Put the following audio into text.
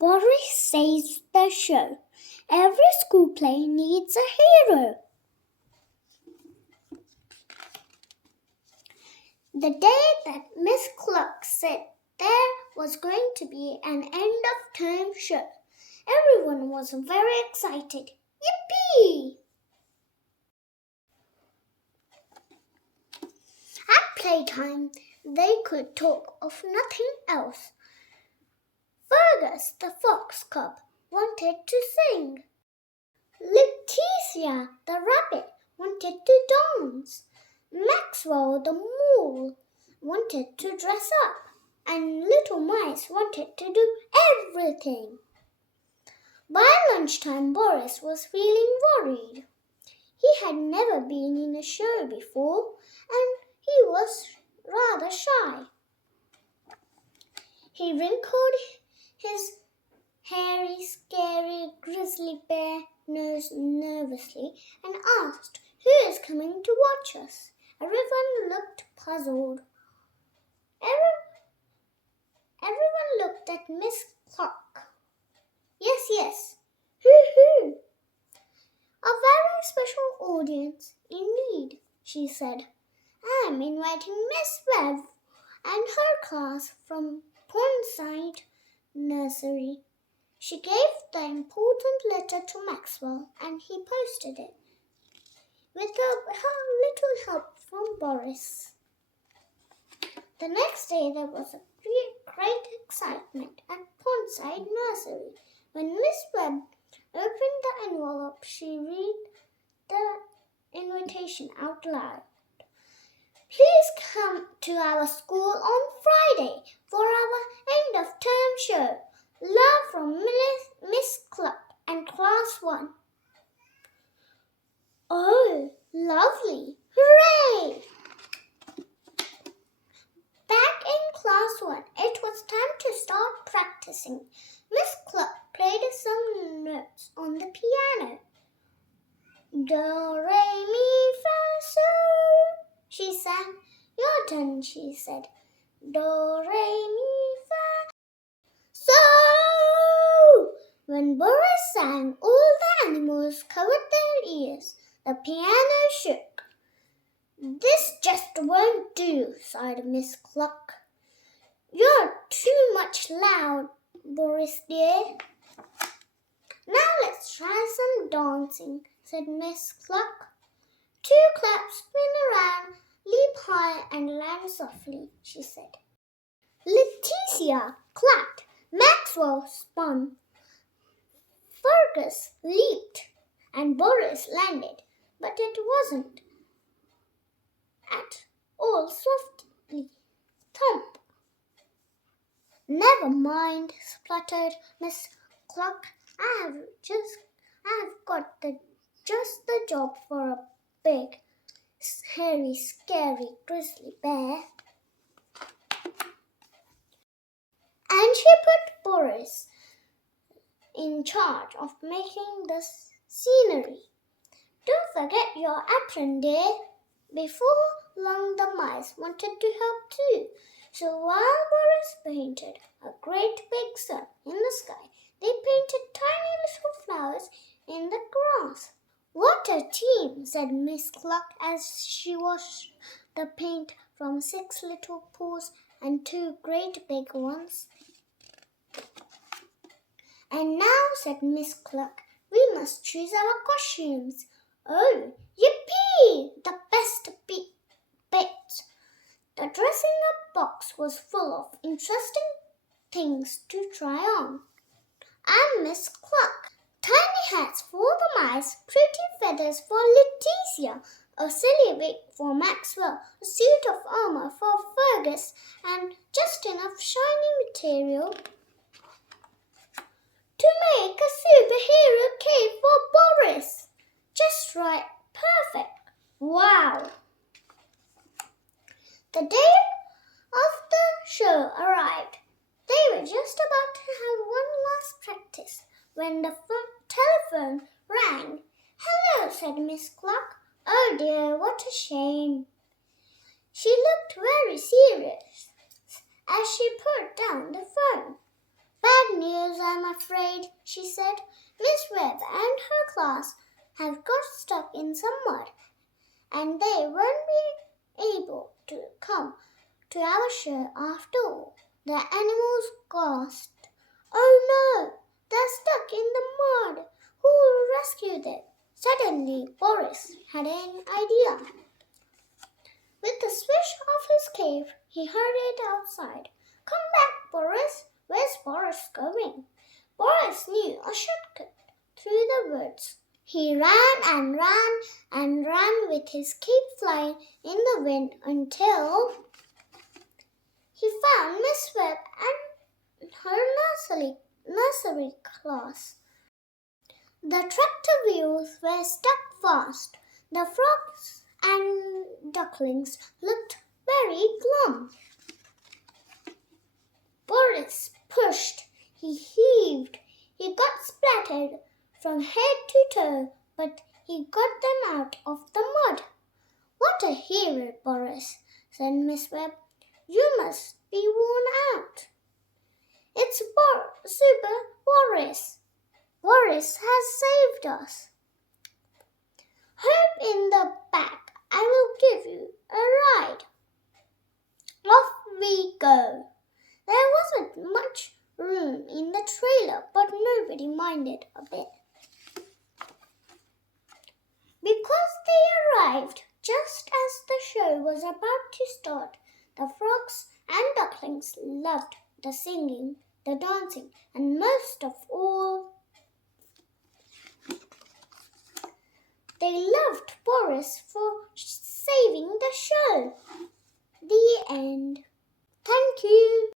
Boris saves the show. Every school play needs a hero. The day that Miss Cluck said there was going to be an end-of-term show, everyone was very excited. Yippee! At playtime, they could talk of nothing else. Fergus, the fox cub, wanted to sing. Letitia, the rabbit, wanted to dance. Maxwell, the mole, wanted to dress up. And Little Mice wanted to do everything. By lunchtime, Boris was feeling worried. He had never been in a show before, and he was rather shy. He wrinkled his hairy, scary grizzly bear nose nervously and asked, "Who is coming to watch us?" Everyone looked puzzled. Everyone looked at Miss Cluck. Yes. Hoo-hoo. A very special audience indeed, she said. I am inviting Miss Webb and her class from Ponside Nursery. She gave the important letter to Maxwell and he posted it with a little help from Boris. The next day there was a great excitement at Ponside Nursery. When Miss Webb opened the envelope, she read the invitation out loud. Please come to our school on Friday for our end-of-term show. Love from Miss Cluck and Class 1. Oh, lovely! Hooray! Back in Class 1, it was time to start practicing. Miss Cluck played some notes on the piano. Do, re, mi, fa, so, she sang. Your turn, she said. Do, re, mi, fa, so. When Boris sang, all the animals covered their ears. The piano shook. This just won't do, sighed Miss Cluck. You're too much loud, Boris dear. Now let's try some dancing, said Miss Cluck. 2 claps, spin around, leap high and land softly, she said. Letitia clapped, Maxwell spun, Fergus leaped, and Boris landed, but it wasn't at all softly. Thump! Never mind, spluttered Miss Cluck. I have got just the job for a big, hairy, scary grizzly bear. And she put Boris in charge of making the scenery. Don't forget your apron, dear. Before long, the mice wanted to help too. So while Boris painted a great big sun in the sky, they painted tiny little flowers in the grass. What a team, said Miss Cluck as she washed the paint from 6 little pools and 2 great big ones. And now, said Miss Cluck, we must choose our costumes. Oh, yippee! The best bit. The dressing up box was full of interesting things to try on. I'm Miss Cluck. Tiny hats for the mice, pretty feathers for Letitia, a silly wig for Maxwell, a suit of armor for Fergus, and just enough shiny material to make a superhero cape for Boris. Just right. Perfect. Wow. The day of the show arrived. They were just about to have one last practice when the telephone rang. Hello, said Miss Cluck. Oh dear, what a shame. She looked very serious as she put down the phone. Bad news, Boris, I'm afraid, she said. Miss Webb and her class have got stuck in some mud, and they won't be able to come to our show after all. The animals gasped. Oh no, they're stuck in the mud. Who will rescue them? Suddenly, Boris had an idea. With the swish of his cape, he hurried outside. Come back, Boris. Where's Boris going? Boris knew a shortcut through the woods. He ran and ran and ran with his cape flying in the wind until he found Miss Webb and her nursery class. The tractor wheels were stuck fast. The frogs and ducklings looked very glum. Boris pushed, he heaved, he got splattered from head to toe, but he got them out of the mud. What a hero, Boris, said Miss Webb. You must be worn out. It's Super Boris. Boris has saved us. Hop in the back. I will give you a ride. Off we go. There wasn't much room in the trailer, but nobody minded a bit. Because they arrived just as the show was about to start, the frogs and ducklings loved the singing, the dancing, and most of all, they loved Boris for saving the show. The end. Thank you.